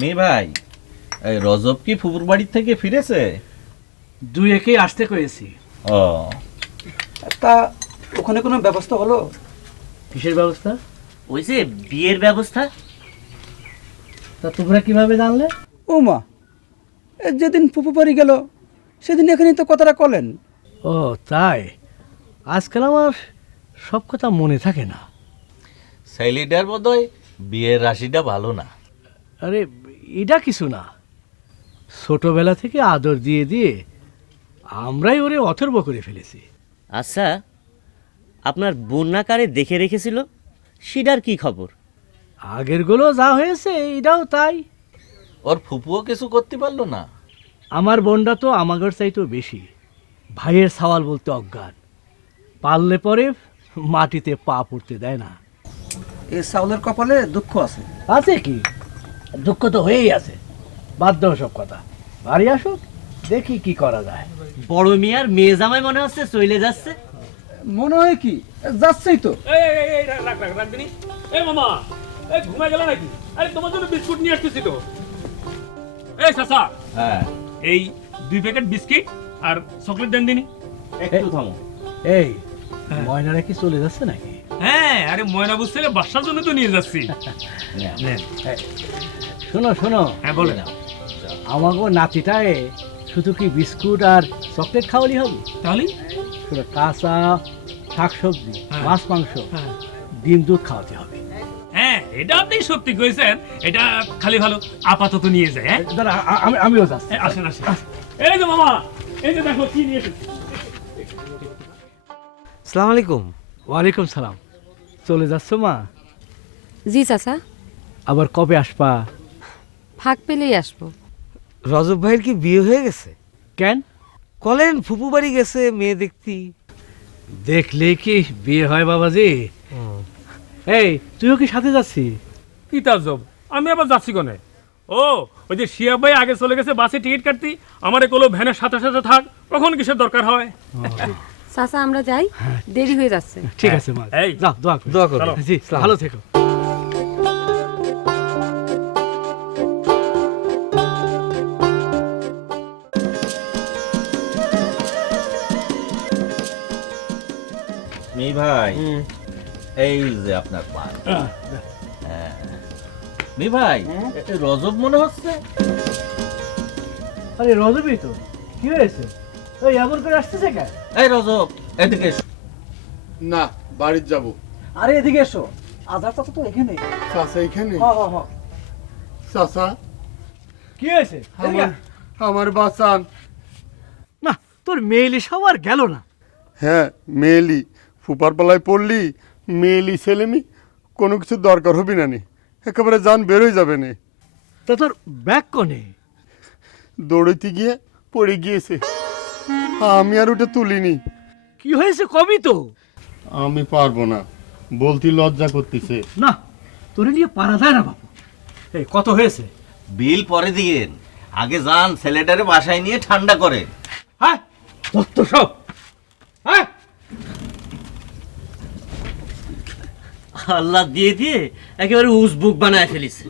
মেয়ে ভাই, এই রজব কি ফুপুর বাড়ি থেকে ফিরেছে? দুই একেই আসতে কয়েছি। ও, তা ওখানে কোনো ব্যবস্থা হলো? কিসের ব্যবস্থা? ওই যে বিয়ের ব্যবস্থা। তা তোমরা কিভাবে জানলে? ও মা, যেদিন ফুপু বাড়ি গেল সেদিন এখানেই তো কথাটা কলেন। ও তাই, আজকাল আমার সব কথা মনে থাকে না। ছেলেটার বোধহয় বিয়ের রাশিটা ভালো না। আরে এটা কিছু না, ছোটবেলা থেকে আদর দিয়ে দিয়ে আমরাই ওরে অথর্ব করে ফেলেছি। আচ্ছা, আপনার বন্যাকারে দেখে রেখেছিল, সেটার কি খবর? আগেরগুলো যা হয়েছে এটাও তাই। ওর ফুপুও কিছু করতে পারলো না। আমার বোনটা তো আমাদের চাইতেও বেশি, ভাইয়ের সওয়াল বলতে অজ্ঞান, পারলে পরে মাটিতে পা পড়তে দেয় না। এই চাউলের কপালে দুঃখ আছে। আছে কি, দুঃখ তো হয়েই আছে। বাদ দাও সব কথা, বাড়ি আসুক, দেখি কি করা যায়। বড় মেয়ার মেয়ে জামাই মনে হচ্ছে চলে যাচ্ছে। মনে হয় কি যাচ্ছেই তো। রাখবিনি। এই মামা, এই ঘুমাই গেল নাকি? আরে তোমার জন্য বিস্কুট নিয়ে আসতেছি তো। এই চাচা, হ্যাঁ, এই 2 প্যাকেট বিস্কিট আর চকলেট দেন দিনি। একটু থামো। এই ময়নারা কি চলে যাচ্ছে নাকি? হ্যাঁ, আরে ময়না বুঝতে বাসার জন্য তো নিয়ে যাচ্ছি। নেন। শোনো শোনো, হ্যাঁ বলেন। আমাগো নাতিটায় শুধু কি বিস্কুট আর চকলেট খাওয়ালি হবে? তাহলে শোনো, কাঁচা শাকসবজি, হ্যাঁ। মাছ মাংস, হ্যাঁ। ডিম দুধ খাওয়াতে হবে। হ্যাঁ, এটা আপনি সত্যি কইছেন। এটা খালি ভালো আপাতত নিয়ে যায়। হ্যাঁ, দাঁড়া, আমিও যাচ্ছি। আসেন আসেন। এই যে মামা, এই যে দেখো কি নিয়ে এসেছি। সালাম আলাইকুম। ওয়ালাইকুম সালাম। চলে যাচ্ছ মা? জি চাচা, আবার কবে আসবা? ফাঁক পেলেই আসবো। রজব ভাইয়ের কি বিয়ে হয়ে গেছে? কেন? কলেন ফুপু বাড়ি গেছে মেয়ে দেখতি। দেখলে কি বিয়ে হয় বাবাজি? এই তুইও কি সাথে যাচ্ছি? কি তাজব, আমি আবার যাচ্ছি কোনে? ও, ওই যে শিয়া ভাই আগে চলে গেছে বাসে টিকিট কাটতি, আমার কোনো ভ্যানের সাথে সাথে থাক, কখন কিসের দরকার হয়। চাচা আমরা যাই, দেরি হয়ে যাচ্ছে। ঠিক আছে মা, এই। যাও, দোয়া করো। দোয়া করো। চলো। জি, ভালো থেকো। মেয়ে ভাই, এই যে আপনার পান। হ্যাঁ। মেয়ে ভাই, এ রজব মনে হচ্ছে। আরে রজবই তো, কি হয়েছে? ওই এমন করে আসতেছে কেন? এই রজব, এদিকে এসো। না, বাড়ির যাব। আরে এদিকে এসো, আধার চাচা তো এখানে। চাচা এখানে? চাচা, কি হয়েছে? আমার বাঁচান। না, তোর মেয়েলি সবার গেল না। হ্যাঁ, মেয়েলি ফুপার পালায় পড়লি, মেয়েলি ছেলেমি কোনো কিছু দরকার হবি না নি, একেবারে যান বেরোয় যাবে না। তা তোর ব্যাগ কোনে? দৌড়ইতে গিয়ে পড়ে গিয়েছে, আমি আর ওটা তুলিনি। কি হয়েছে কবি তো? আমি পারবো না, বলতে লজ্জা করতেছে। না, তোরে নিয়ে পারা যায় না বাবু। এই কত হয়েছে? বিল পরে দিয়েন, আগে যান ছেলেটারে বাসায় নিয়ে ঠান্ডা করে। হ্যাঁ, যত সব। হ্যাঁ, আল্লাহ দিয়ে দিয়ে একেবারে উজবুক বানায় ফেলিছে।